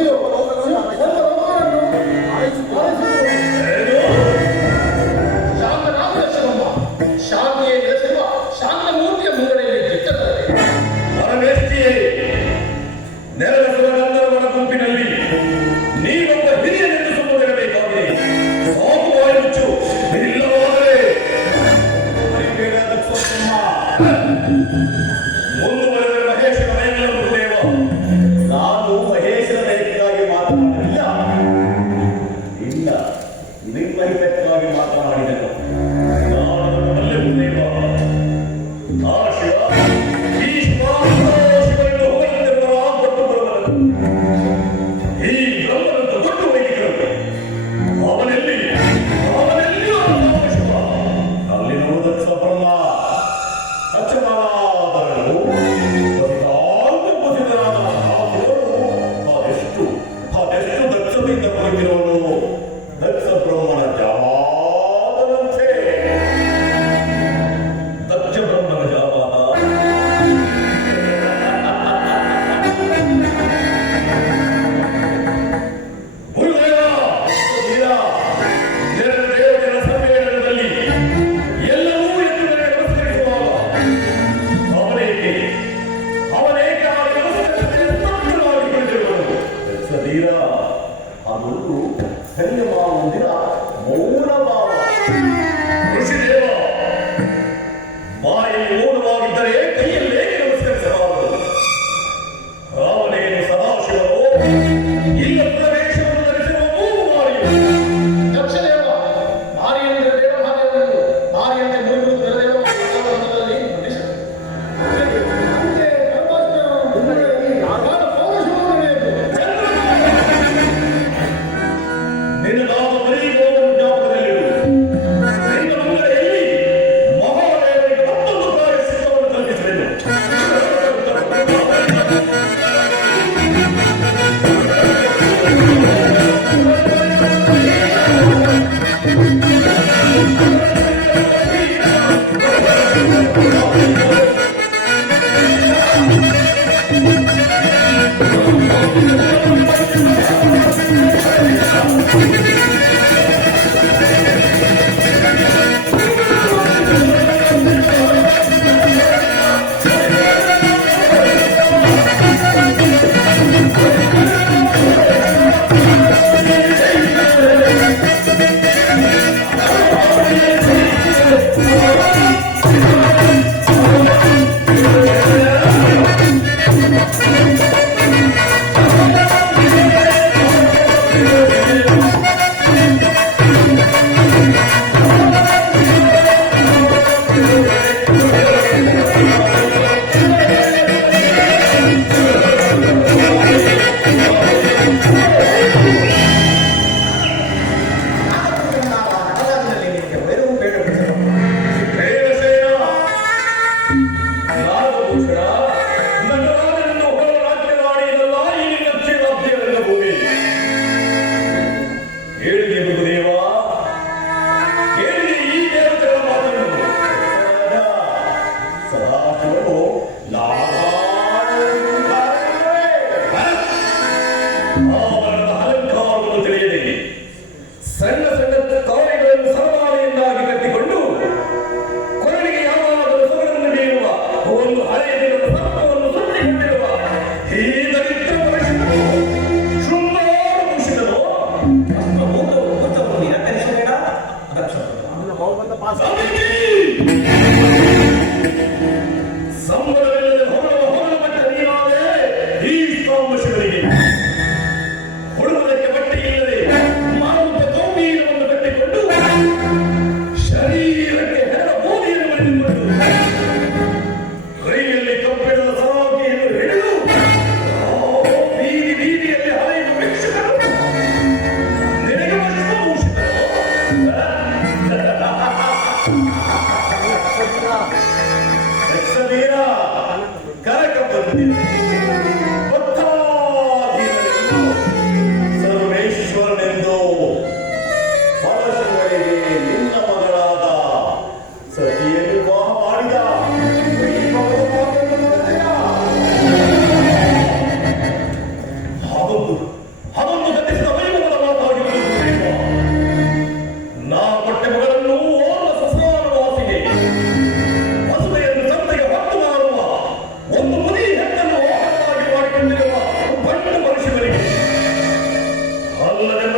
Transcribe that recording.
Dios. ಸದೀರ ಅದೊಂದು ಸಂಯಮ ಹೊಂದಿದ ಮೌನ আল্লাহ